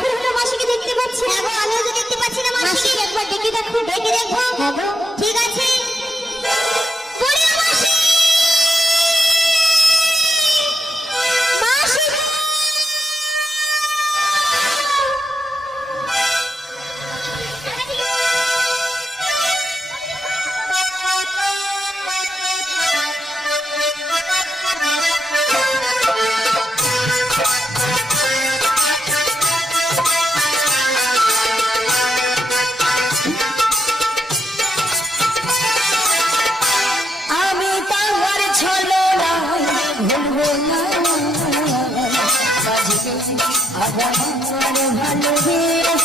অনেকক্ষণ হলো মাসিকে দেখতে পাচ্ছি। হ্যাঁ গো, আমিও তো দেখতে পাচ্ছি না মাসিকে। মাসিকে একবার ডেকে দেখো। ডেকে দেখো। হ্যাঁ গো। ঠিক আছে। বলি ও মাসি, মাসি গো। আমি তোমার ছলনা ভুলবো না, বাজবে আবার ভালোবেসে,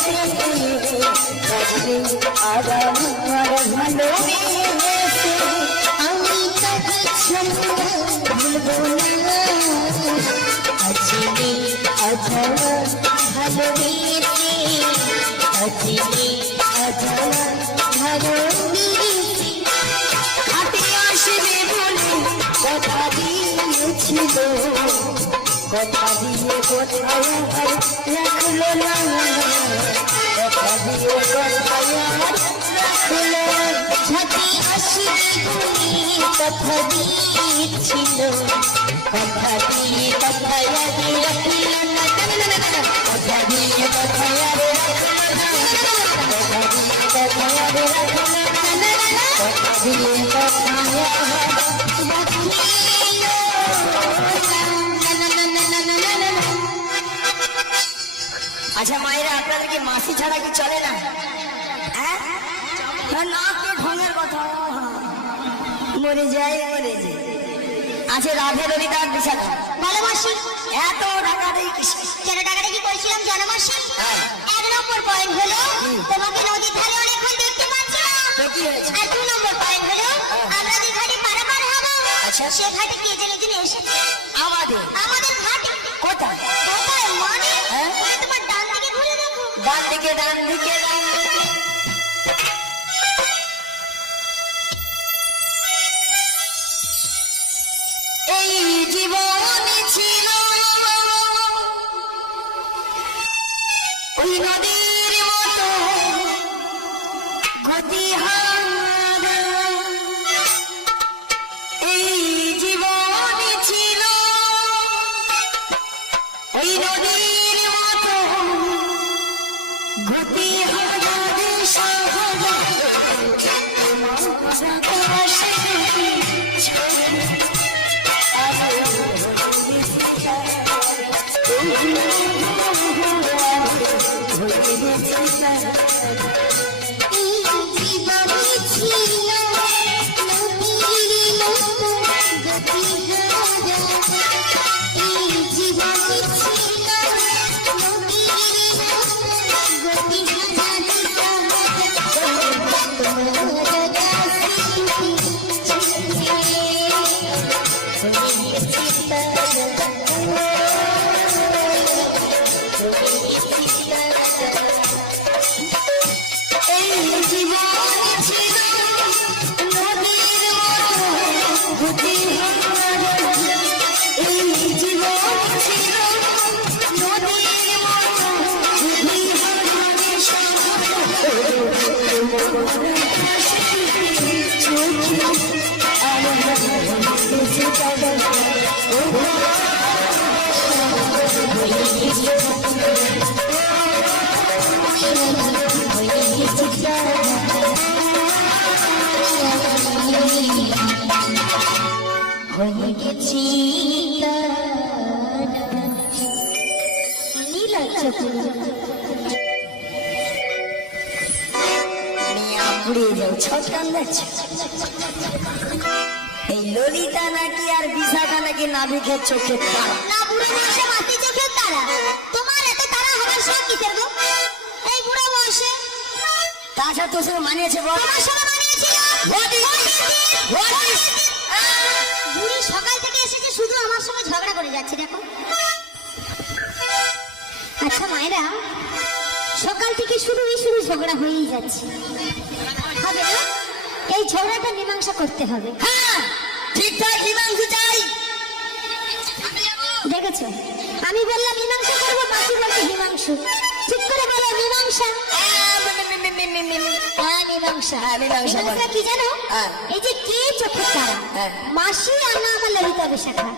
বাজবে আবার ভালোবেসে। আমি তোমার ছলনা ভুলবো না, বাজবে আবার ভালোবেসে, বাজবে আবার ভালোবেসে। হাতে আসবে বলে কথা দিয়েছিল, কথা দিয়ে কোথায় আর রাখলো না, কথা দিয়ে কোথায় আর রাখলো না। হাতে আসবে বলে কথা দিয়েছিল, কথা দিয়ে কোথায় আর রাখলো না, কথা দিয়ে কোথায় আর রাখলো না, কথা দিয়ে কোথায় আর রাখলো না। আচ্ছা মায়েরা, আপনাদের কি মাসি ছাড়া কি চলে না? হ্যাঁ না, তো ঢঙের কথা মরে যায় মরে যায়। আচ্ছা রাধে ললিতা আর বিশাখা, বলো মাসি। এত টাকাটা কেন টাকাটা কি করেছিলাম জানো মাসি? হ্যাঁ। 1 নম্বর পয়েন্ট হলো তোমাকে নদীর ধারে অনেকক্ষণ দেখতে পাচ্ছি না। তো কি হয়েছে? আর 2 নম্বর পয়েন্ট হলো আমরা যে ঘাটে পারাপার হবো, আচ্ছা। সে ঘাটে কে জেনে জেনে এসেছে আমাদের আমাদের ঘাটে। কোথায়? কোথায় মানে? হ্যাঁ? ওই তোমার ডান দিকে ঘুরে দেখো। ডান দিকে ডান দিকে ডান দিকে। এই জীবনে ছিল ওই নদীর মতো গতিহারা, এই জীবনে ছিল ওই নদীর মতো গতিহারা সাহারা। হয়ে গেছি পুড়িয়ে যাও ছটান যাচ্ছে। এই ললিতা নাকি আর বিশাখা নাকি নাবিকের চোখে তারা। না বুড়ো বয়সে মাটি চোখের তারা। তোমার এত তারা হবার শখ কিসের গো? এই বুড়ো বয়সে তাছাড়া তো সে মানিয়েছে বল। তোমার সঙ্গে মানিয়েছিল। বুড়ি সকাল থেকে এসেছে শুধু আমার সঙ্গে ঝগড়া করে যাচ্ছে দেখো। আচ্ছা মায়েরা, সকাল থেকে শুধু ঝগড়া হয়েই যাচ্ছে, হবে না? এই ঝগড়াটা মীমাংসা করতে হবে। হ্যাঁ ঠিকঠাক মীমাংসা চাই। দেখেছো, আমি বললাম মীমাংসা করবো, বাকি বলছে মীমাংসু। হ্যাঁ মীমাংসা। হ্যাঁ, মীমাংসা বলো। মীমাংসা কি জানো? হ্যাঁ। এই যে কে চোখের তারা, হ্যাঁ। মাসি আর না আমার ললিতা বিশাখা,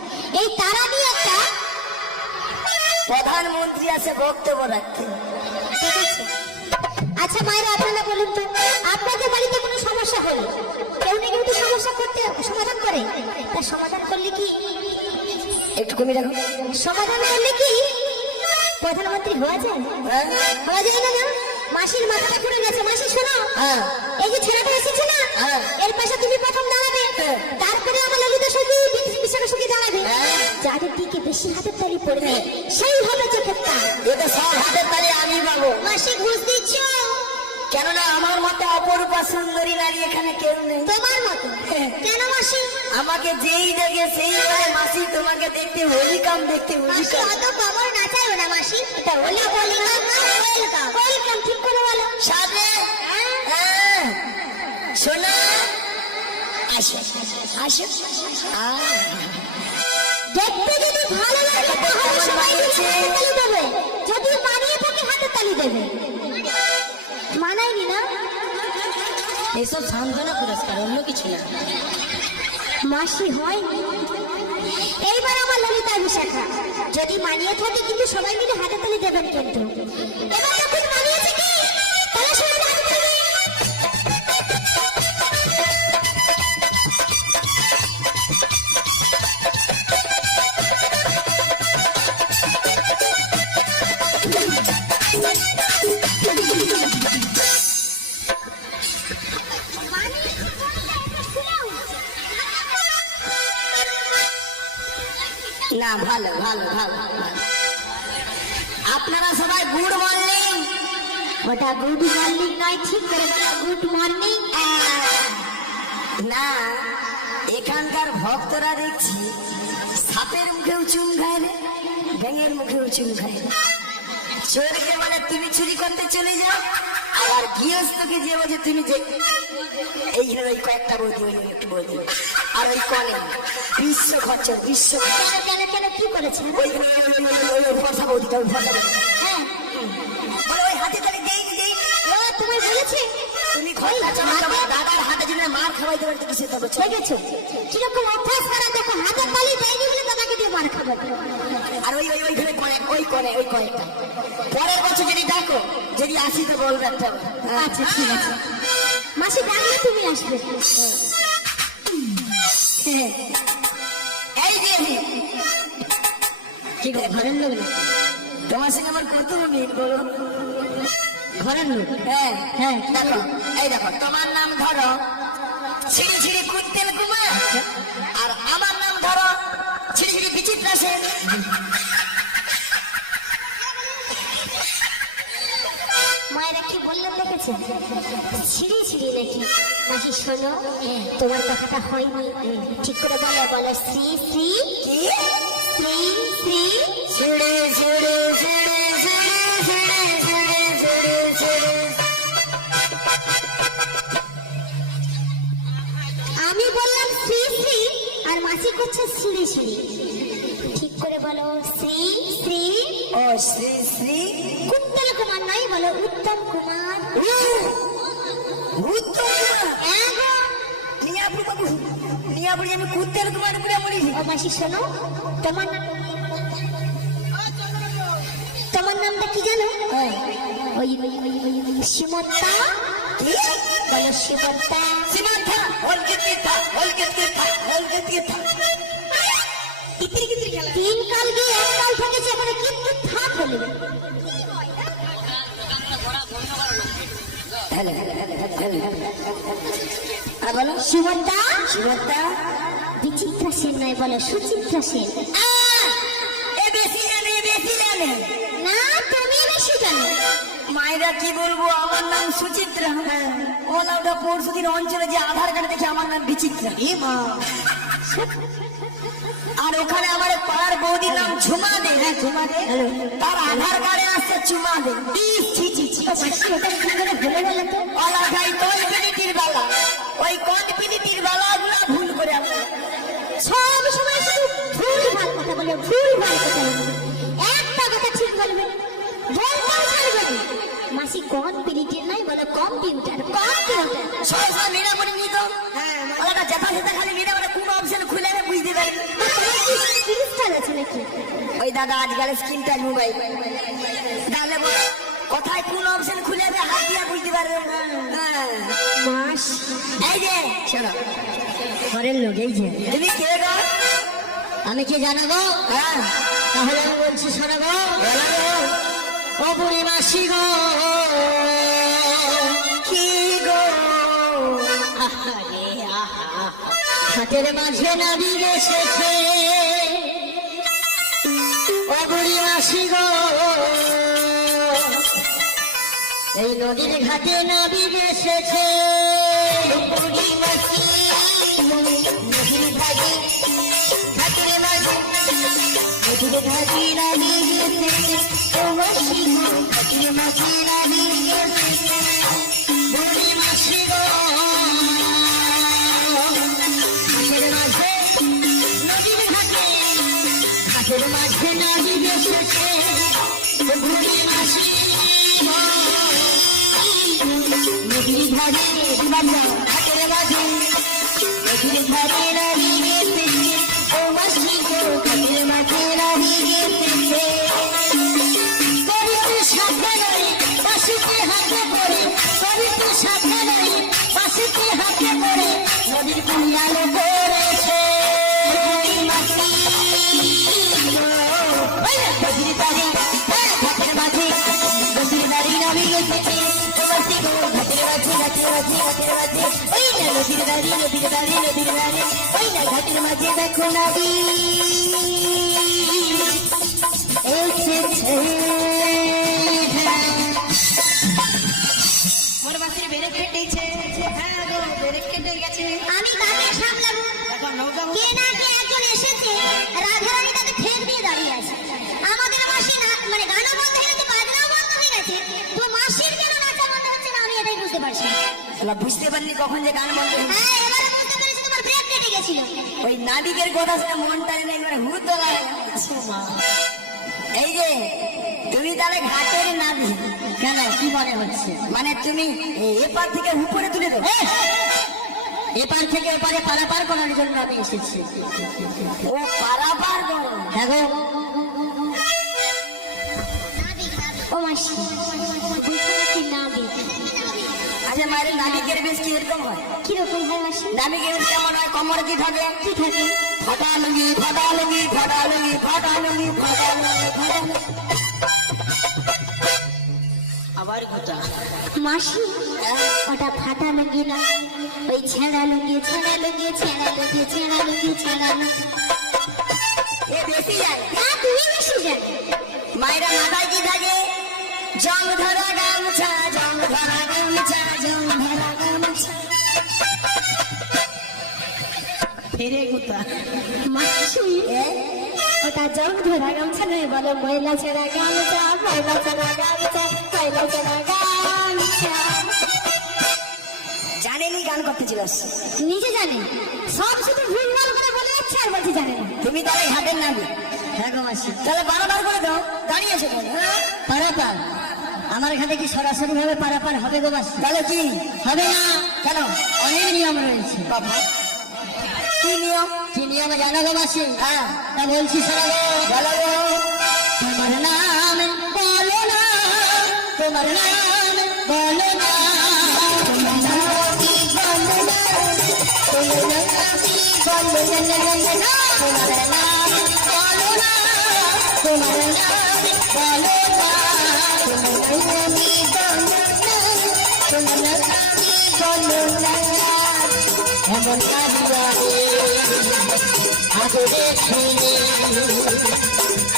এই তারা দিয়ে একটা প্রধানমন্ত্রী আছে বক্তব্য রাখতে। ঠিক আছে। আচ্ছা মায়েরা আপনারা বলুন তো, আপনাদের বাড়িতে কোনো সমস্যা হলো, কেউ না কেউ তো সমস্যা করতে সমাধান করে, তার সমাধান করলে কি, একটু কমে রাখো। সমাধান করলে কি প্রধানমন্ত্রী হওয়া যায়? হ্যাঁ হওয়া যায় না? না, মাসির মাথাটা ঘুরে গেছে। মাসি শোনো, হ্যাঁ এই যে ছেলেটা এসেছে না, হ্যাঁ। এর পাশে তুমি প্রথম দাঁড়াবে, হ্যাঁ। তারপরে আমার ললিতা সঙ্গে বিশাখার সঙ্গে দাঁড়াবে। হ্যাঁ। যাদের দিকে বেশি হাতের তালি পড়বে সেই হবে চোখের তাল। এটা সব হাতের তালি আমি পাবো। মাসি ঘুষ দিচ্ছ? কেননা আমার মতো অপরূপা সুন্দরী নারী এখানে কেউ নেই। তোমার মতো? কেন মাসি? আমাকে যেই দেখে সেই বলে মাসি তোমাকে দেখতে ওয়েলকাম, দেখতে মাসি ওয়েলকাম। অত খবর না চাইও না মাসি, এটা ওলা ওয়েলকাম ওয়েলকাম ঠিক করে বলো। সামনে হ্যাঁ শোনা, আসো আসো। দেখতে যদি ভালো লাগে তাহলে সবাই মিলে হাতে তালি দেবে, যদি মানিয়ে থাকে হাতে তালি দেবে। মানায়নি না? এসব সান্ত্বনা পুরস্কার, অন্য কিছু না। মাসি হয় এইবার আমার ললিতা বিশাখা, যদি মানিয়ে থাকে কিন্তু সবাই মিলে হাতে তালি দেবেন। কিন্তু এবার যখন মানিয়েছে কি তাহলে সবাই হাতে তালি দেবে। না ভালো ভালো ভালো ভালো। আপনারা সবাই গুড মর্নিং। ওটা গুড মর্নিং নয়, ঠিক করে বলো গুড মর্নিং। না, এখানকার ভক্তরা দেখছি সাপের মুখেও চুম খায় রে, ব্যাঙের মুখেও চুম খায়। চোরকে মানে তুমি চুরি করতে চলে যাও, আবার গৃহস্থকে যে বলছে তুমি যে এই ওই কয়েকটা বৌদি, ওই একটু বৌদি, আর ওই কনে বিশ্ব খরচর বিশ্ব কেন কেন কি করেছে? ওই ফর্সা বৌদিটা, ওই ফর্সা বৌদি। হ্যাঁ, বলে ওই হাতে তালে দেই দেই। ও তোমায় বলেছে তুমি ঘরটা চালাও, আমার দাদার হাতে জন্য মার খাওয়াইতে পারতে কিছু তো বলছো। দেখেছো কিরকম অভ্যাস করা, দেখো হাতে তালি দেয়নি বলে দাদাকে দিয়ে মার খাবে। আর ওই ওই ওইখানে করে ওই করে ওই কয়েকটা পরের বছর যদি ডাকো, যদি আসি তো বলবে একটা। আচ্ছা ঠিক আছে, মাসি ডাকলে তুমি আসবে। এই যে কি করে ঘরের লোক না? তোমার সঙ্গে আমার কত মিল বলো। ঘরের লোক? হ্যাঁ হ্যাঁ দেখো, এই দেখো তোমার নাম ধরো ছিড়ি ছিড়ি কুত্তেল কুমার, আর আমার নাম ধরো ছিড়ি ছিড়ি বিচিত্রা সেন। মায়েরা কি বললেন দেখেছে? ছিঁড়ি ছিঁড়ি নাকি? মাসি শোনো, তোমার কথাটা হয়নি, ঠিক করে বলো। বলো শ্রী শ্রী কি শ্রী শ্রী ছিড়ি ছিড়ি ছিড়ি ছিড়ি ছিড়ি ছিড়ি ছিড়ি ছিড়ি। আমি বললাম শ্রী শ্রী আর মাসি করছে শ্রী শ্রী। ঠিক করে বলো শ্রী শ্রী। ও শ্রী শ্রী কুত্তল কুমার নয়, বলো উত্তম কুমার। উত্তম কুমার। এগো, নিয়াপুর বাবু, নিয়াপুরি আমি কুত্তেল কুমার পুরে মরি। ও মাসি শোনো, তোমার নাম, তোমার নামটা কি জানো? ওই সীমন্তা। কি বলো সীমন্তা। সীমান্তা হলকেত কেতা হলকেত কেতা হলকেত কেতা। কিতির কিতির খেলা। তিন কাল গিয়ে এক কাল থেকেছে, এখন কিন্তু থাক বলবে। হ্যালো আর বলো সীমন্তা। সীমান্তা। বিচিত্রা সেন নয়, বলো সুচিত্রা সেন। এ বেশি জানে, এ বেশি জানে। না, তুমি বেশি জানো। মায়েরা কি বলবো, আমার নাম সুচিত্রা। ও নামটা পরশুদিন অঞ্চলে যে আধার কার্ডে দেখে আমার নাম বিচিত্রা। এ মা, আর ওখানে আমার পাড়ার বৌদির নাম ঝুমা দে। হ্যাঁ ঝুমা দে, তার আধার কার্ডে আসছে চুমা দে। ছি ছি ছি। ও মাসি, ওটা কি করে ভুলে গেলে তো? ওলা ভাই কনফিনিটির বেলা, ওই কনফিনিটির বেলা গুলো ভুল করে আমরা। সব সময় শুধু ভুল ভাল কথা বলে, ভুল ভাল কথা বলে। একটা কথা ঠিক বলবে, বলতেও ছাড়বে না। মাসি কম্পিউটার নাই বলে কম্পিউটার কম্পিউটার সবাই সবাই মেয়েরা করে নিত হ্যাঁ ওরা যেটা সেটা খালি মেয়েরা মানে কোন অপশন খুলে আমি বুঝতে পারি ক্রিস্টাল আছে নাকি ওই দাদা আজকাল স্ক্রিন টাচ মোবাইল তাহলে কোথায় কোন অপশন খুলে আমি হাত দিয়ে বুঝতে পারবে হ্যাঁ মাসি এই যে শোনো ঘরের লোক এই যে তুমি কে গো আমি কি জানাবো হ্যাঁ তাহলে আমি বলছি শোনাবো ও বুড়ি মাসি গো কি গো আহারে আহা হাতের মাঝে নাবি গেছেছে ও বুড়ি মাসি গো এই নদীর ঘাটে নাবি গেছেছে বুড়ি মাসি নদীর ধারে ঘাটের মাঝে নদীর ধারে লাগি গেছে ও মাসি গো ঘাটের মাঝে লাগি গেছে বুড়ি মাসি গো হাতের মাঝে নদীর ঘাটে হাতের মাঝে নাবি গেছেছে ও বুড়ি মাসি গো নদীর ধারে ঘাটের মাঝে নদীর ধারে লাগি গেছে ও মাসি গো ঘাটের মাঝে লাগি গেছে করিতে সাথে নয় পাশিতে হাতে পড়ে করিতে সাথে নয় পাশিতে হাতে পড়ে নদীর কুমিয়ালো করেছে মাসি নদীর ধারে ঘাটের মাঝে নদীর ধারে নামি গেছে ও মাসি গো ঘাটের মাঝে ঘাটের মাঝে ঘাটের মাঝে ওই না নদীর ধারে নদীর ধারে নদীর ধারে ওই না ঘাটের মাঝে দেখো নদী এসেছে মোর বাসির বেরে কেটেছে হ্যাঁ গো বেরে কেটে গেছে আমি কাকে সামলাবো এখন নৌকা কে না কে একজন এসেছে রাধারানী তাকে ঠেক দিয়ে দাঁড়িয়ে আছে আমাদের মাসি না মানে গানা বন্ধ হয়ে গেছে বাজনাও বন্ধ হয়ে গেছে তো মাসির কেন নাচা বন্ধ হচ্ছে না আমি এটাই বুঝতে পারছি না। শালা বুঝতে পারিনি কখন যে গান বন্ধ হলো। হ্যাঁ এবারে বুঝতে পেরেছি তোমার ব্রেক কেটে গেছিল ওই নাবিকের কথা শুনে মনটা যেন একবারে হুত লাগে এই যে তুমি তাহলে ঘাটের নাবি কেন কি মনে হচ্ছে মানে তুমি এপার থেকে উপরে তুলে দেবো এপার থেকে এপারে পারাপার করার জন্য আমি এসেছি ও পারাপার করো হ্যাঁ গো ও মাসি বলছি নাকি নাবি আচ্ছা মায়ের নাবিকের বেশ কি এরকম হয় কিরকম হয় মাসি নাবিকের বেশ কেমন হয় কমর কি থাকে কি থাকে ফাটা লুঙ্গি ফাটা লুঙ্গি ফাটা লুঙ্গি ফাটা লুঙ্গি ফাটা লুঙ্গি ফাটা লুঙ্গি। আবার ঘুটা মাসি ওটা ফাটা লুঙ্গি না ওই ছেঁড়া লুঙ্গি ছেঁড়া লুঙ্গি ছেঁড়া লুঙ্গি ছেঁড়া লুঙ্গি ছেঁড়া লুঙ্গি এ বেশি যায় হ্যাঁ তুমি বেশি জানো মায়েরা মাথায় কি থাকে জং ধরা গামছা জং ধরা গামছা জং ধরা গামছা ফেরে ঘুটা মাসি ওটা জং ধরা গামছা নয় বলো ময়লা ছেঁড়া গামছা ময়লা ছেঁড়া গামছা ময়লা ছেঁড়া গামছা জানেনি গান করতে চিলাস নিজে জানে সব শুধু ভুলভাল করে বলে যাচ্ছে আর বলতে জানে না তুমি তাহলে ঘাটের নাবি হ্যাঁ গো মাসি তাহলে বারবার করে দাও দাঁড়িয়েছো কেন হ্যাঁ? পারাপার আমার ঘাটে কি সরাসরি ভাবে পারাপার হবে গো মাসি তাহলে কি হবে না কেন অনেক নিয়ম রয়েছে বাবা কি নিয়ম কি নিয়ম জানো গো মাসি হ্যাঁ তা বলছি শোনাবো বলো গো। তোমার নাম বলো না তোমার নাম বলো না তোমার নাম বলো না তোমার নাম বলো না তোমার নাম বলো না তোমার নাম বলো না তোমার নাম বলো না তোমার নাম বলো না এমন কাহিয়া আগে দেখিনি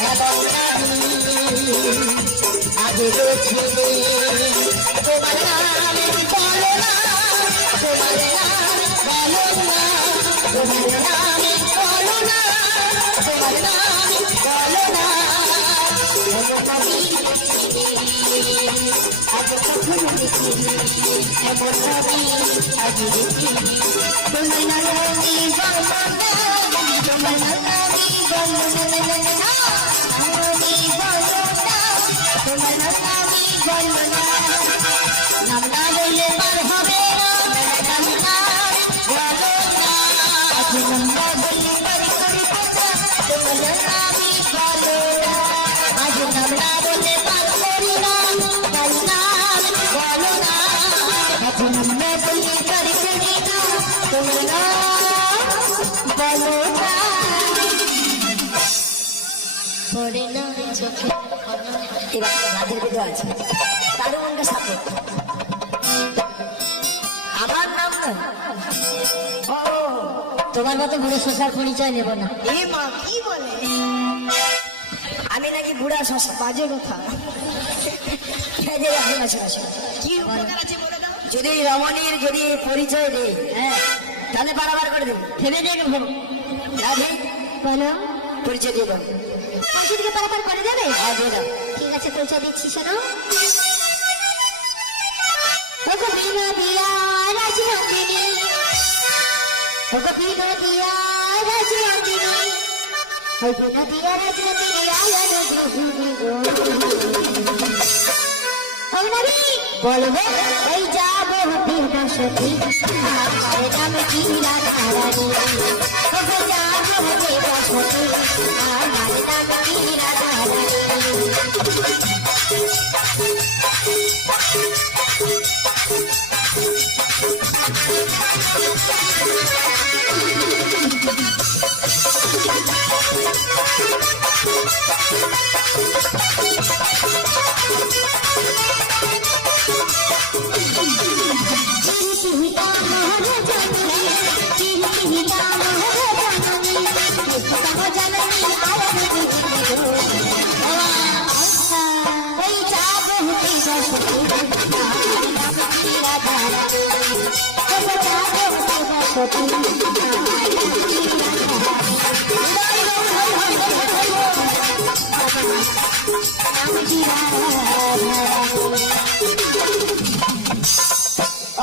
এমন আগে দেখিনি তোমার নাম বলো না তোমার নাম বলো না তোমার নাম বলো না তোমার নাম বলো না এমন আমি আগে কখনো দেখিনি এমন আমি আগে দেখিনি তোমার নাম বলো না তোমার নাম বলো না আমি বলো না নাম না বললে পার হবে না নাম না বলো না আজ নাম না বললে পার করি কথা বলো না আমি বলো না আজ নাম না বললে পার করি না তাই নাম বলো না আজ নাম না বললে পার করি না বলো না বলো না পড়ে না চোখে এবার রাতের ভিতরে আছে তারও মনটা সাথে আমার নাম না ও তোমার মতো বুড়ো শশার পরিচয় নেব না এ মা কি বলে আমি নাকি বুড়া শশা বাজে কথা এই যে এখন আসো আসো কি উপকার আছে বলে দাও যদি রমণীর যদি পরিচয় দেই হ্যাঁ তাহলে বারবার করে দেবো ভেবে দেখবো রাধে বলো পরিচয় দিয়ে দাও মাসিদিকে পারাপার করে দেবে হ্যাঁ দিয়ে দাও ঠিক আছে পরিচয় দিচ্ছি শোনো ওগো বিনোদিয়া রাজনন্দিনী ওগো বিনোদিয়া রাজনন্দিনী ওই বিনোদিয়া রাজনন্দিনী আয়ানো গৃহিণী গো অগ্নবী বলবো ওই যাবো বিদশতী আমার নাম কি রাধারানী ওগো যাবো বিদশতী আমার নাম কি রাধারানী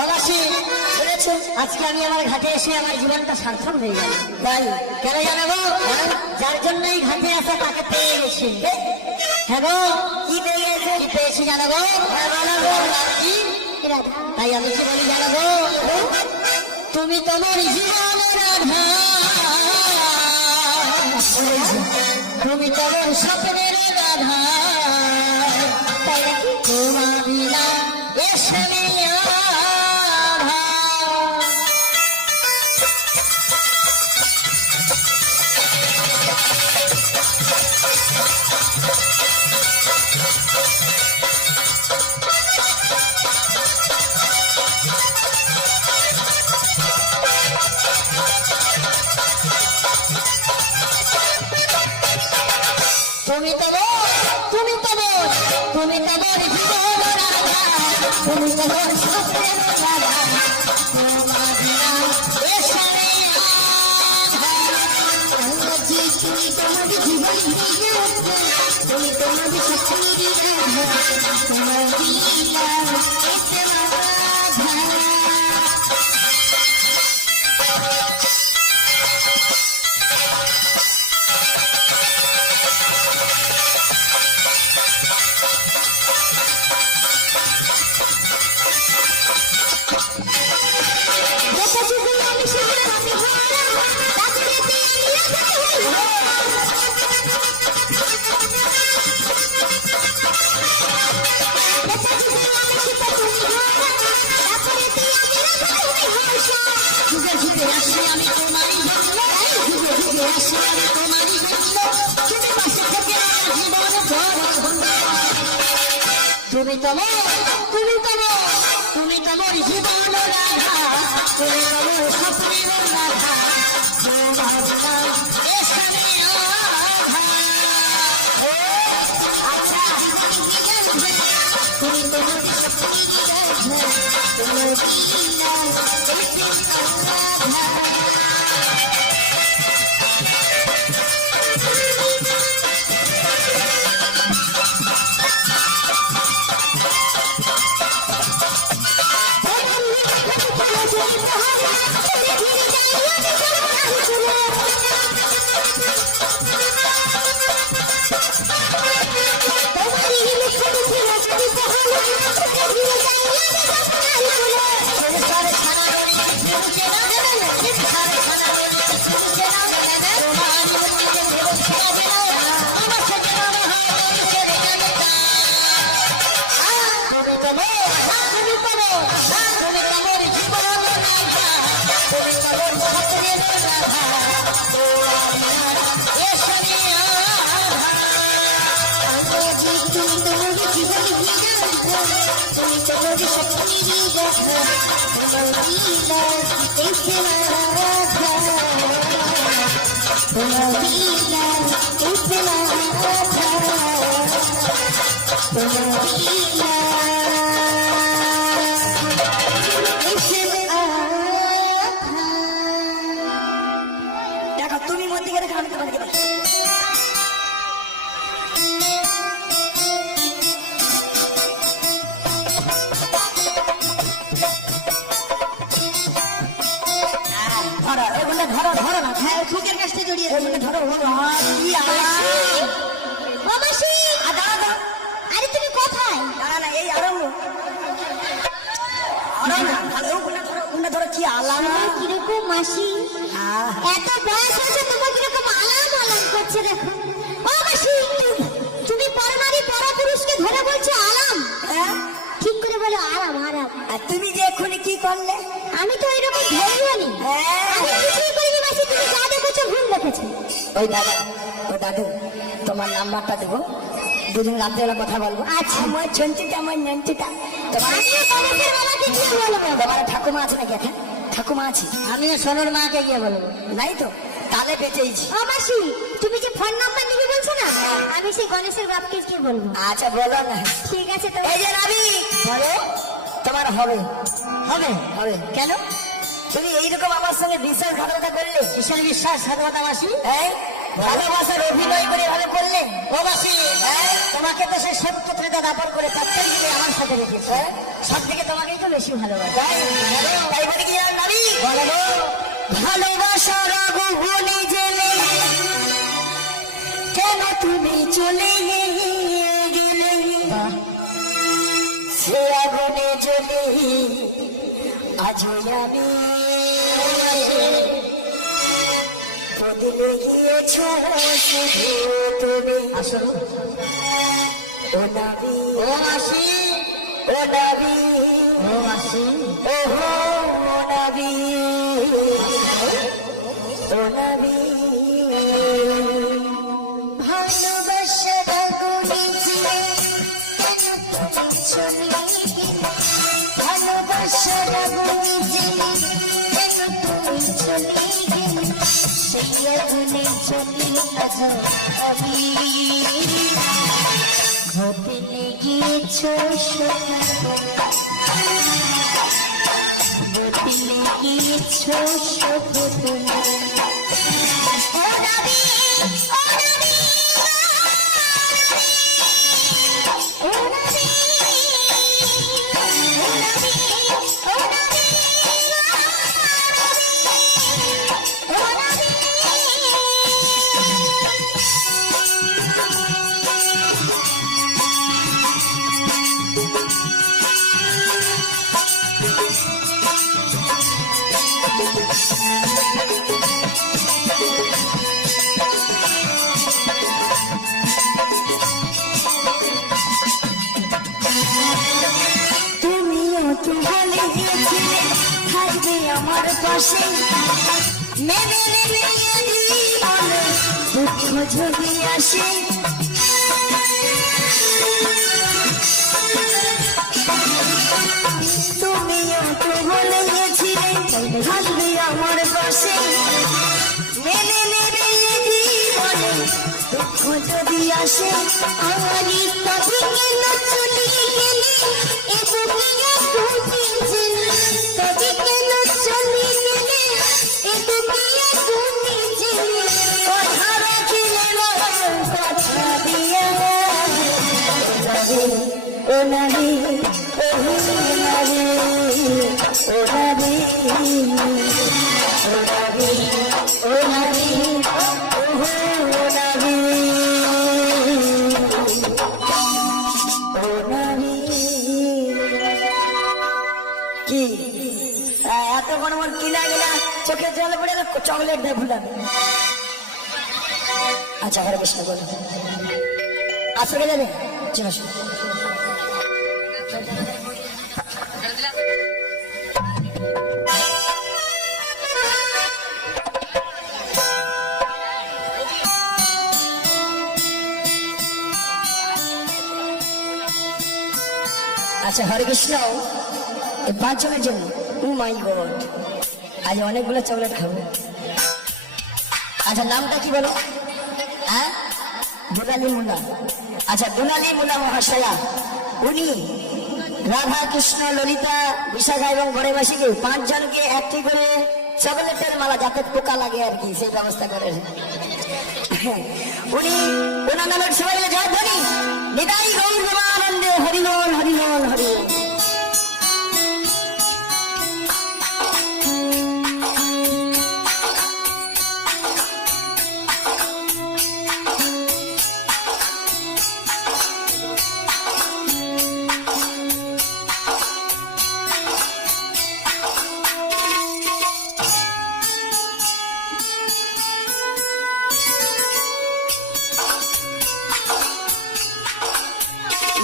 অবশ্যই শুনেছো আজকে আমি আমার ঘাটে এসে আমার জীবনটা সার্থক হয়ে গেল তাই কেন জানাবো যার জন্যই ঘাটে আসা তাকে পেয়ে গেছি হ্যাঁ গো কি পেয়ে গেছে কি পেয়েছি জানাবো কি রাধা তাই আমি কি বলি জানাবো তুমি তোমার জীবন রাধা তুমি তোমার স্বপ্নের রাধা তাই নাকি তোমার বিনা এসে তুমি তোমার জীবন রাধা তুমি তোমার স্বপ্নের রাধা তোমার বিনা এসে তুমি তোমার জীবন তুমি তোমার স্বপ্নের রাধা তোমার লীলা এতে রাধা তুমি তোমার জীবন রাধা তুমি তোমার স্বপ্নের রাধা তোমার বিনা এসে তুমি তোমার স্বপ্নের রাধা তোমার লীলা এতে রাধা তুমি তোমার জীবন রাধা, তুমি তোমার স্বপ্নের রাধা, তো আমি এ সোনিয়া আজি তুমি তোমার জীবন বিধাতা, তুমি তোমার স্বপ্নেরই দেখা, তোমার লীলা এসে রাধা, তোমার লীলা এসে রাধা, তোমার লীলা এসে রাধা। দেখো তুমি মধ্যে দেখো আমি তোমাকে দেখি। ধরো এগুলো ধরো ধরো না হ্যাঁ ফুকের কাছতে জড়িয়ে এগুলো ধরো কি আওয়াজ ও মাসি, দাঁড়া দাঁড়া আরে তুমি কোথায়? দাঁড়া না এই আরম্ভ আরম্ভ ভালো ওগুলো ধরো কি আলাম তোমার কিরকম মাসি? হ্যাঁ এত বয়স হয়েছে তোমার কিরকম আলাম আলাম করছে দেখো। ও মাসি, তুমি পরনারী পরপুরুষকে ধরে বলছো আলাম? হ্যাঁ ঠিক করে বলো আরাম আরাম। আর তুমি যে এক্ষুনি কি করলে আমি তো এরকম ধরেই বলি। হ্যাঁ আমি কিছুই করিনি মাসি, তুমি যা দেখেছো ভুল দেখেছো। ওই দাদু তোমার নাম্বারটা দেবো, দুদিন রাত্রেবেলা কথা বলবো। আচ্ছা আমার ছন্তিটা আমার নেন্টিটা তোমার আমিও গণেশের বাবাকে কি বলবো? তোমার ঠাকুমা আছে নাকি এখন? ঠাকুমা আছে, আমিও সোনুর মাকে গিয়ে বলবো। নাই তো তাহলে বেঁচেইছি। ও মাসি, তুমি যে ফোন নাম্বার নিবি বলছো না, আমি সেই গণেশের বাপকে কি বলবো? আচ্ছা বলো না। ঠিক আছে তো। এই যে রাবি বলো তোমার হবে হবে হবে কেন তুমি এইরকম আমার সঙ্গে বিশ্বাসঘাতকতা করলে? কিসের বিশ্বাসঘাতকতা মাসি? এই ভালোবাসার অভিনয় করে এভাবে করলে? ও মাসি তোমাকে তো সেই সত্য থেকে দাপন করে প্রত্যেক দিনে আমার সাথে রেখেছে, সব থেকে তোমাকেই তো বেশি ভালোবাসে। তাই বলে কি আর নারী বলো ভালোবাসার আগুনে জেলে কেন তুমি চলে গেলে, সে আগুনে জ্বলে আজও আমি বদলে গিয়েছ শুধু তুমি। আসলে ও নাবি ও মাসি ও নাবি ও মাসি ও হো ও নাবি ও নাবি ভালোবাসার আগুনে জ্বলে কেন তুমি চলে গেলে, ভালোবাসার আগুনে জ্বলে কেন তুমি চলে গেলে, সেই আগুনে জ্বলে আজ আমি বদলে গিয়েছ সোনা, বদলে গিয়েছ শুধু তুমি। ও নবী, ও নবী, ও নবী, ও নবী, ও নবী, ও নবী। তুমিও তো বলে গিয়েছিলে থাকবে আমার পাশে, মেনে নেবে জীবনে দুঃখ যদি আসে। তুমিও তো বলে গিয়েছিলে থাকবে আমার পাশে, মেনে নেবে জীবনে দুঃখ যদি আসে। আমারই তবে কেন চলে গেলে, এ দুনিয়া তুমি জেনে, তবে কেন চলে গেলে, এ দুনিয়া তুমি জেনে। কথা রাখিলে কথা দিয়া ও নারী ও নারী ও নারী ও নারী ও নারী ও নারী ও নারী। কি এত বড় বড় কিনা কিনা চোখে জল পড়ে গেল, চকলেট দিয়ে ভুলাবে। আচ্ছা হরে কৃষ্ণ বলে আসলে যাবে চলো আচ্ছা হরে কৃষ্ণ, এই 5 জনের জন্য। ও মাই গড, আজ অনেকগুলো চকলেট খাবো। আচ্ছা নামটা কি বলো? হ্যাঁ, দুলালী মুলা। আচ্ছা দুলালী মুলা মহাশয়া, উনি রাধা কৃষ্ণ ললিতা বিশাখা এবং বড়বাসীকে 5 জনকে একটি করে চকলেটের মালা, যাতে পোকা লাগে আর কি, সেই ব্যবস্থা করে। উনি ওনার নামের সবাই জয় ধ্বনি, নিতাই গৌর প্রেমানন্দে, হরিবল হরিবল হরিবল।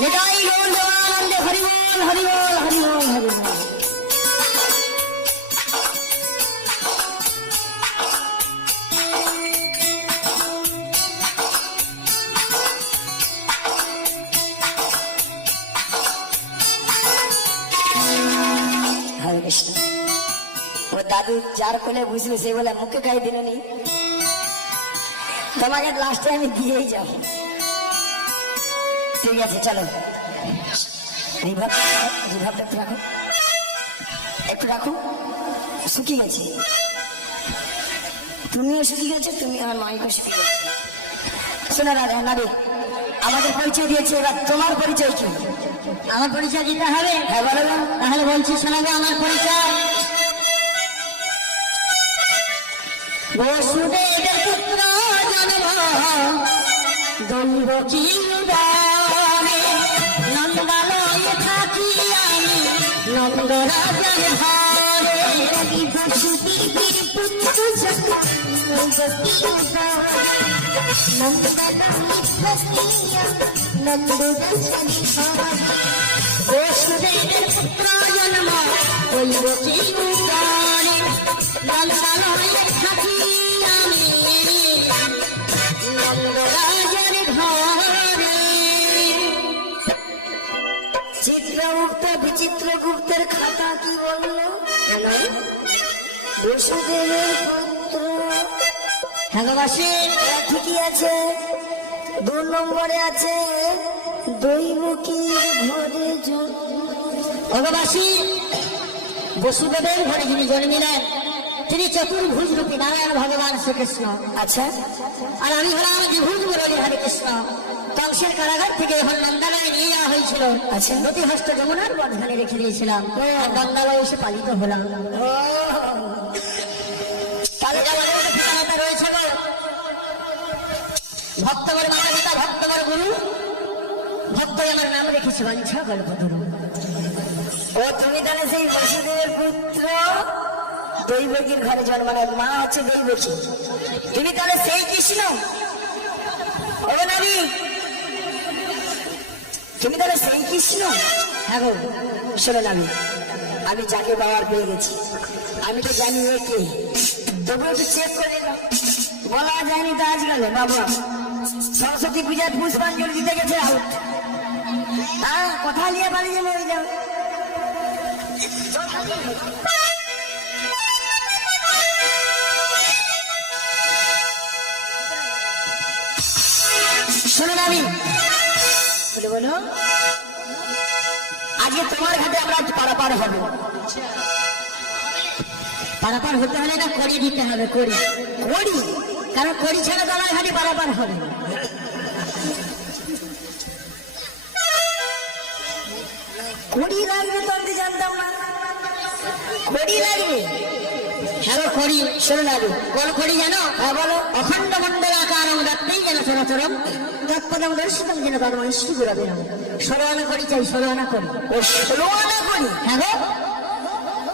নিতাই গৌর প্রেমানন্দে, হরিবল হরিবল হরিবল হরিবল। হরে কৃষ্ণ। ও দাদু যার কোলে বুঝলে সে বলে মুখে খাই দিল নি, তোমাকে লাস্টে আমি দিয়েই যাব। ঠিক আছে চলো, রিভাবটা একটু রাখো, একটু রাখো। শুকিয়ে গেছে, তুমিও শুকিয়ে গেছো, তুমি আমার মাইকও শুকিয়ে গেছে। শোনো রাধা নারী, আমাদের পরিচয় দিয়েছে, এবার তোমার পরিচয় কি? আমার পরিচয় দিতে হবে? হ্যাঁ বলো না। তাহলে বলছি, শোনাবে আমার পরিচয়। বসুদেবের পুত্র জন্ম দৈব চিরদানে, নন্দলালয়ে থাকি আমি নন্দরাজার ঘরে। বসুদেবের পুত্র জন্ম বসুদেবের পুত্র জন্ম দৈব চিরদানে, নন্দলালয়ে থাকি আমি নন্দরাজার ঘরে। চিত্রগুপ্ত বিচিত্রগুপ্তের খাতা কি বললো? বসুদেবের পুত্র। হ্যাঁ গো মাসি, ঠিকই আছে। 2 নম্বরে আছে দৈবকীর ঘরে ভগবাসী বসুদেবের ঘরে যিনি জন্মিলেন তিনি চতুর্ভুজ রূপী নারায়ণ ভগবান শ্রীকৃষ্ণ। আচ্ছা, আর আমি হলাম দ্বিভুজ মুরলী হরে কৃষ্ণ। কংসের কারাগার থেকে যখন নন্দালয়ে নিয়ে যাওয়া হয়েছিল, আচ্ছা। নদী হস্ত যমুনার বন্ধনে রেখে দিয়েছিলাম, আর নন্দালয়ে এসে পালিত হলাম। তাহলে আমাদের একটা পিতামাতা রয়েছে গো, ভক্তবর মাতা পিতা, ভক্তবর গুরু, ভক্তই আমার নাম রেখেছে বাঞ্ছা কল্পতরু। ও তুমি তাহলে সেই বসুদেবের পুত্র দৈবকীর ঘরে জন্মানোর মা হচ্ছে দৈবকী, তুমি তাহলে সেই কৃষ্ণ? ও নারী, তুমি তাহলে সেই কৃষ্ণ? হ্যাঁ গো, শোনেন আমি যাকে বাবার পেয়ে গেছি, আমি তো জানি এ কে, তবু একটু চেক করে নিলাম। বলা যায়নি তো আজকাল বাবা সরস্বতী পূজার পুষ্পাঞ্জলি দিতে গেছে আউট। হ্যাঁ, কথা নিয়ে পালিয়ে মরে যাও। শুনুন আমি বলে, বলো আজকে তোমার ঘাটে আমরা পারাপার হব। পারাপার হতে হলে না করি দিতে হবে, করি করি, কারণ করি ছাড়া তো আমার ঘাটে পারাপার হবে না। কড়ি লাগবে তো আমি জানতাম না, কড়ি লাগবে। হ্যাঁ করি, শোনো নাবি, কোন করি জানো? হ্যাঁ বলো। অখণ্ড মন্ডল আকারম দত্তেই যেন চরাচরম তৎপদম দর্শিতম যেন পরমাণ শিগুরবে। 16 আনা করি চাই, 16 আনা করি। ও 16 আনা করি? হ্যাঁ গো,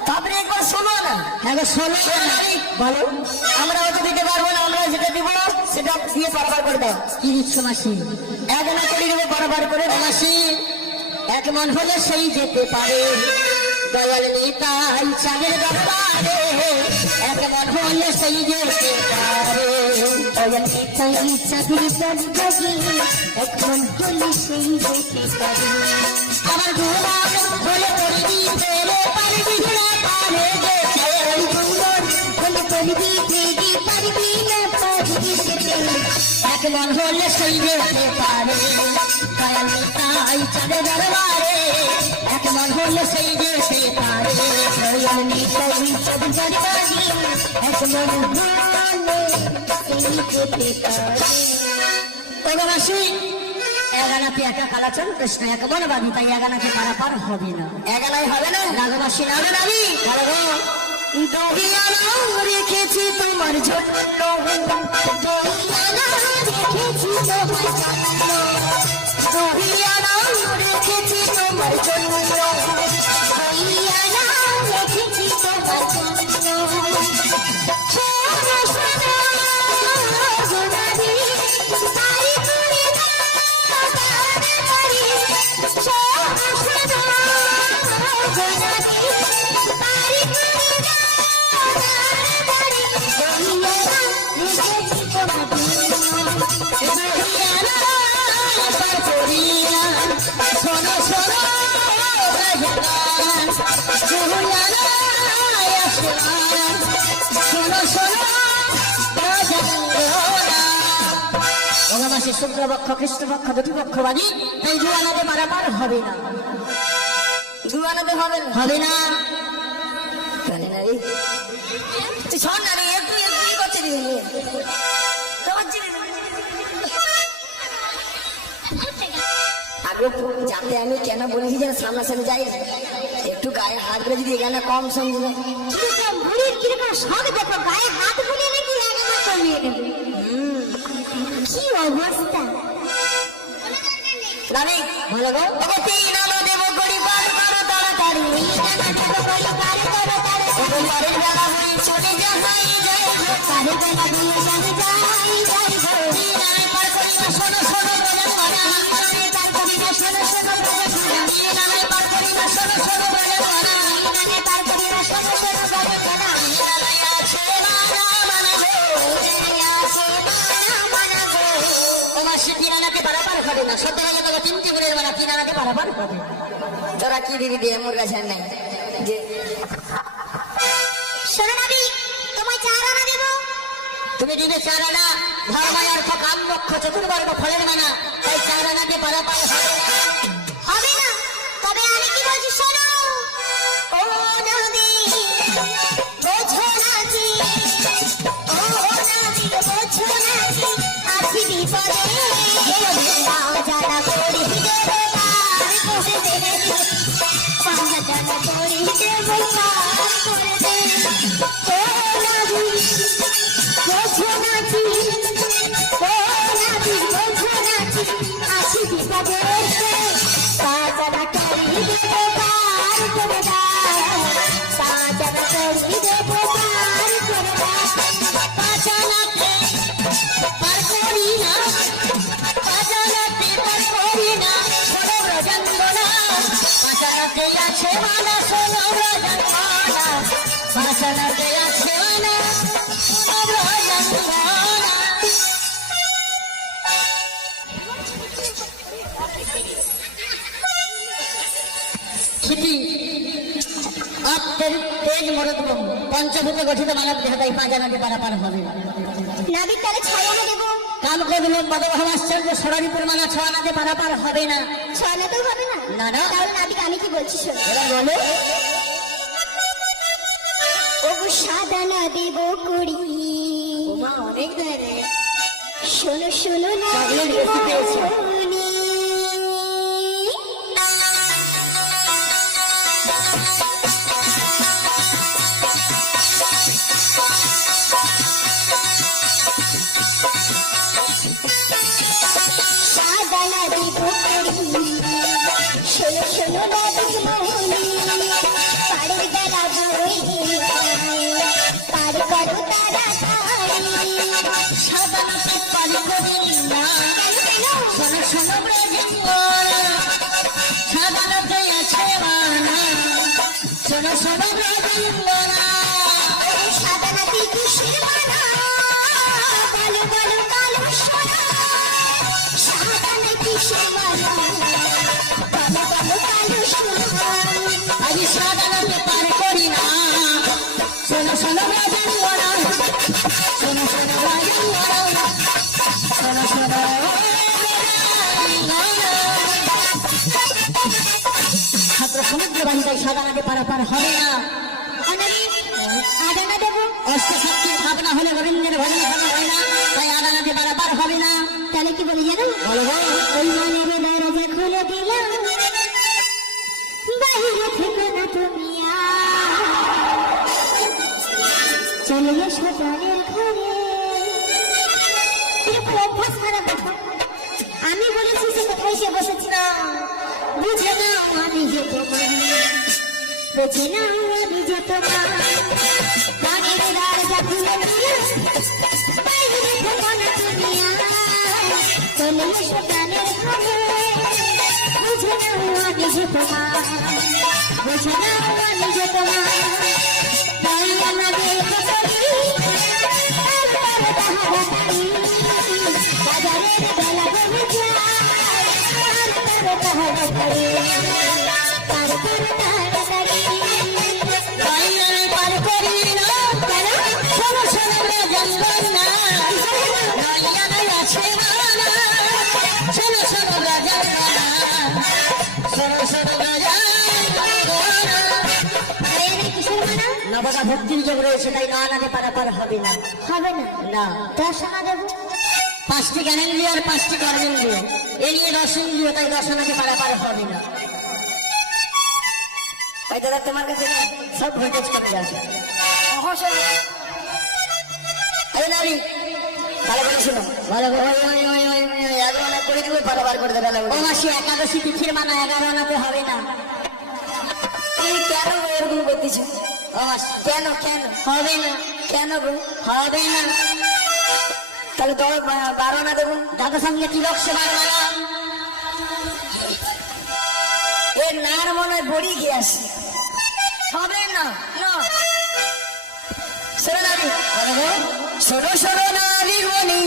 তারপরে একবার 16 আনা। হ্যাঁ গো 16 আনা। বলো, আমরা অত দিতে পারবো না, আমরা যেটা দিব সেটা দিয়ে পারাপার করে দাও। কি দিচ্ছ মাসি? 1 আনা করি দেবো পারাপার করে। মাসি এক মন হলে সেই যেতে পারে, দয়াল নিতাই চাঁদের ব্যাপারে এক মন হলে সেই যেতে পারে। দয়াল নিতাই চাঁদের ব্যাপারে এক মন হলে সেই যেতে পারে। আমার ঘুমাবে বলবি দেবী পারবি না পারবি যেতে এক মন হলে সেই যেতে পারে দয়াল তাই চাঁদে দরবারে এক মন হলে সেই যেতে পারে দয়াল নিতাই চাঁদ দরবারে এক মন হলে সেই যেতে পারে তগবাসী এগানাতে একা কালাচন কৃষ্ণ এক মন বাঁধি তাই এগানাকে পারাপার হবে না এগালাই হবে না নাগবাসী নামে নামি দহিয়ানা রেখেছি তোমার জন্য দয়াল রেখেছি তোমার জন্য দহিয়ানা রেখেছি তোমার জন্য দয়াল রেখেছি তোমার জন্য সোনা সোনা গোলাপি তারি করে তারি সোনা সোনা গোলাপি তারি করে তারি দয়াল রেখেছি তোমার জন্য শোনো শোনো ভগবাসী শুক্লপক্ষ কৃষ্ণপক্ষ দুটি পক্ষ বাদী তাই জুয়ানাতে পারাপার হবে না দুয়ানাতে হবে না হবে না জানি না রে তুই শোন না রে একটু একটু কি করছিস রে আগে যাতে আমি কেন বলেছি যেন সামনাসামনি যাই না। একটু গায়ে হাত করে যদি এখানে কম সমঝে যায় কিরকম বুড়ির কিরকম শখ দেখো গায়ে হাত বুলিয়ে নাকি লাগানো কমিয়ে নেবে কি অবস্থা রানী ভালো গো ওকে তিন আলো দেব করি বার করো তাড়াতাড়ি ওকে বাড়ির বেলা হয়ে চলে যা যাই যাই কারে বেলা দিয়ে যাবে যাই যাই তিন আলো পার করি না শোনো শোনো বলে মারা তার কবি না শোনো শোনো বলে শোনো তিন আলো পার করি না শোনো শোনো বলে মারা গানে তার কবি না শোনো শোনো বলে শোনো ভগবাসী তিনানাকে পারাপার হবে না সত্য লাগে তোকে তিনটে করে মানে তিনানাকে পারাপার হবে তোরা কি দিবি দিয়ে মোর কাছে আর নাই যে শোনো নাবি তোমায় 4 আনা দেব তুমি দিবে 4 আনা ধর্মায় অর্থ কাম মোক্ষ চতুর্বর্গ ফলের মানা তাই 4 আনাকে পারাপার হবে না হবে না তবে আমি কি বলছি শোনো ও নদী বোঝো নাকি ও নদী বোঝো নাকি আছি বিপদে পাও জানা করি দেব পার করে দে পাও জানা করি দেব পার করে দে ও নদী বোঝো নাকি ও নদী বোঝো নাকি আছি বিপদে সাজনা করি দেব পার করে দে সাজনা করি দেব পার করে দে পাঁচানাতে পার করি না পাঁচানাতে পার করি না শোনো ব্রজাঙ্গনা পাঁচানাতে আছে মানা শোনো ব্রজাঙ্গনা পাঁচানাতে আছে মানা শোনো ব্রজাঙ্গনা ক্ষিতি আপনার তেজ মরদ পঞ্চভূতে গঠিত মানব দেহ তাই পাঁচানাতে পারাপার হবে না নাবিক তাহলে 6 আনা দেব কাল কদম মদভাবাশ্চর্য সরণীপুর মানা 6 আনাতে পারাপার হবে না 6 আনা তো হবে না না না তাহলে নাবিক আমি কি বলছি শোনো এবার বলো ও সাদানা দেব করি মা অনেক দেয় রে শোনো শোনো না চকলেট বেশি পেয়েছে। সাদানা দেব করি শোনো শোনো না মোহনি পাড়ের বেলা বড়ই পার করো তাড়াতাড়ি সাদানাতে পার করি না শোনো শোনো ব্রজাঙ্গনা সাদানাতে আছে মানা শোনো শোনো ব্রজাঙ্গনা সাদানাতে কিসের মানা বলো বলো কালো সোনা সাদানা কিসের মানা বলো বলো কালো সোনা আজ সাদানাতে পার করি না শোনো শোনো ব্রজাঙ্গনা সমুদ্র বাহিতায় সাদা নদী পারাপার হবে না। আদানা দেবো। অষ্ট শক্তির ভাবনা হলে গোবিন্দের ভজন করা হয় না, তাই আদা নদী পারাপার হবে না। তাহলে কি বলি জানো? বলো গো। ওই মনের দরজা খুলে দিলাম, বাইরে থেকে না তুমি চলে এসো প্রাণের ঘরে। এরকম অভ্যাস খারাপ দেখো। আমি বলেছি সে কোথায় সে বসেছি না, বুঝে না আমি যে তোমার, বুঝে না আমি যে তোমার প্রাণের দরজা খুলে দিলাম, বাইরে থেকে না তুমি চলে এসো প্রাণের ঘরে। বুঝে না আমি যে তোমার, বুঝে না আমি যে তোমার, তাই আমাদের কতই একবার তাহারাই বাজারের বেলা বলে যায়, তারপরে তাহারাই তারপরে তাহারাই। তাই আমি পার করি না, শোনো শোনো রে জঙ্গল না, নয়নায় আছে মানা, শোনো শোনো রে জঙ্গল না, শোনো শোনো রে নবকা ভক্তির যোগ রয়েছে, তাই না নদী পারাপার হবে না। হবে না, না। দর্শনা দেবো। 5টি জ্ঞানেন্দ্রিয় আর 5টি কর্মেন্দ্রিয়, এ নিয়ে দর্শনেন্দ্রিয়, তাই দর্শনাকে পারাপার হবে না। ভাই দাদা তোমার কাছে না সব ভোল্টেজ কমে যাচ্ছে। এই নারী ভালো করে শুনো, ভালো গো। আগে অনেক করে দিবে পারাবার করে দেবে ও মাসি একাদশী তিথির মানা 11 আনাতে হবে না। তুমি কেন গো এরকম করতেছো? ও মাসি কেন কেন হবে না, কেন গো? হবে না। তাহলে 12 না দেবো? দাদা সঙ্গে তিলক সেবার মানা। এর নার মনে হয় বড়ি খেয়ে আসে, হবে না না। শোনো নারী, বলো গো। শোনো শোনো নারী বলি,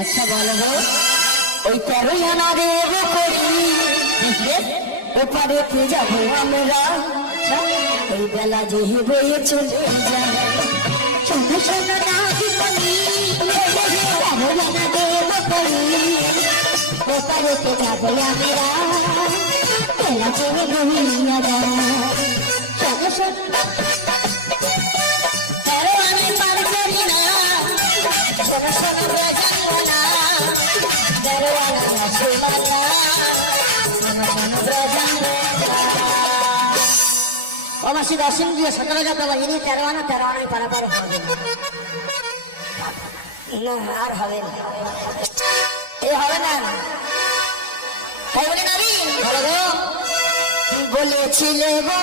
আচ্ছা বলো গো। ওই 13 আনা দেব করি, ওপারেতে যাবো আমরা, ওই বেলা যে বয়ে চলে যায়। শোনো শোনো নাকি বলি, না দেব করি, ওপারেতে যাবো আমরা, বেলা চলে ঘুমিয়ে যায়। শোনো শোনো 13 আমি পার করি না, শোনো শোনো রে জঙ্গলা, 13 আনা আছে মানা, শোনো শোনো রে জঙ্গলা। ও মাসি দর্শন দিয়ে 17 যাতে বাহিনী 13 আনা পারাপার হবে না। না আর হবে না, এ হবে না। তাই বলে নারী বলো গো। বলেছিলে গো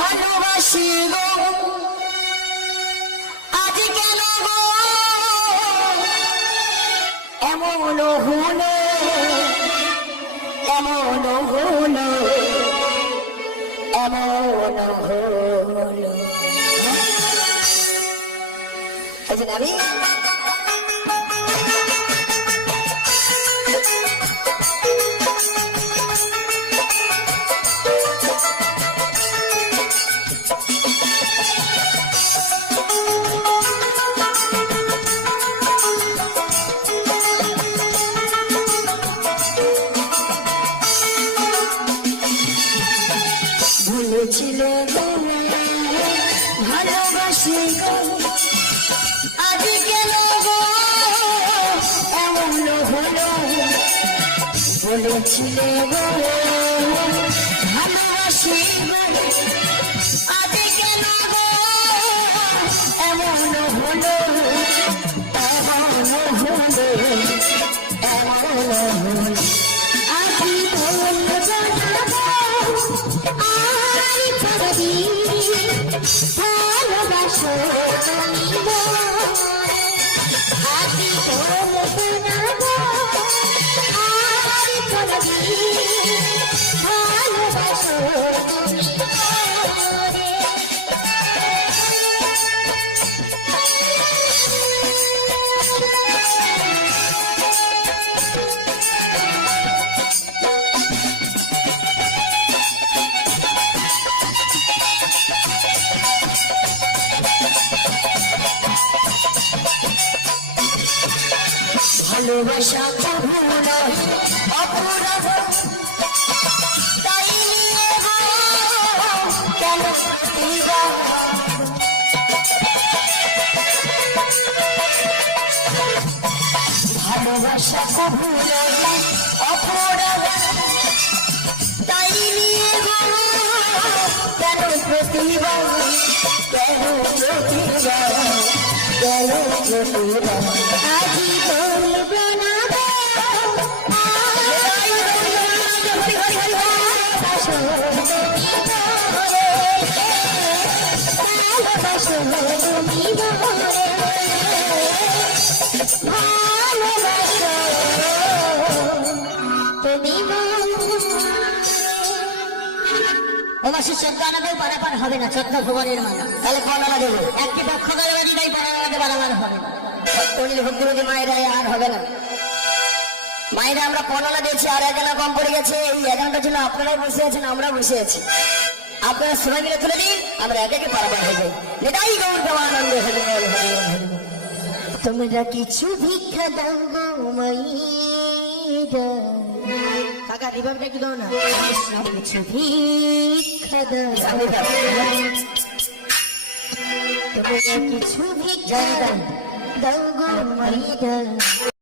ভালোবাসি গো, আজ কেন গো এমন হলো, এমন হলো, এমন হলো। এই যে নারী বলেছিলে গো ভালোবাসি গো, আজ কেন গো এমন হলো, বলেছিলে গো ভালোবাসি গো, আজ কেন গো এমন হলো, এমন হলো, এমন হলো। আজি বলবো জানাবো আর করবি, ভালোবাসো তুমি মোরে। আজি বলবো জানাবো আর করবি, ভালোবাসো তুমি মোরে। ভালোবাসা কখনো অপরাধ, তাই নিয়ে গো কেন প্রতিবার ভালোবাসা কবু রইলাম অপরাধ তাই নিয়ে গো কেন প্রতিবার কেন প্রতিবার কেন প্রতিবার আজি বলবো না গো, ভালোবাসো তুমি ভরে, ভালোবাসো তুমি ও মাসি 14 আনাতেও পারাপার হবে না, 14 ভুবনের মালা। তাহলে কন আনা দেবো একটি পক্ষ গেলে পারাপার বাড়াবার হবে না। অনিল ভক্তিমতী মায়েরা আর হবে না মায়েরা আমরা পনেরো দিয়েছি আর এখানে কম পড়ে গেছে এই এখানটার জন্য আপনারাও বসে আছেন আমরা বসে আছি আপনারা সবাই মিলে তুলে দিন আমরা একে একে পারাপার হয়ে যাই এটাই গৌর দেওয়ানন্দ হরি বল, হরি বল, হরি বল। তোমরা কিছু ভিক্ষা দাও গো মাইরা, কাকা রিভাবটা একটু দাও না। কিছু ভিক্ষা দাও, আমি যাবো। তোমরা কিছু ভিক্ষা দাও গো মাইরা।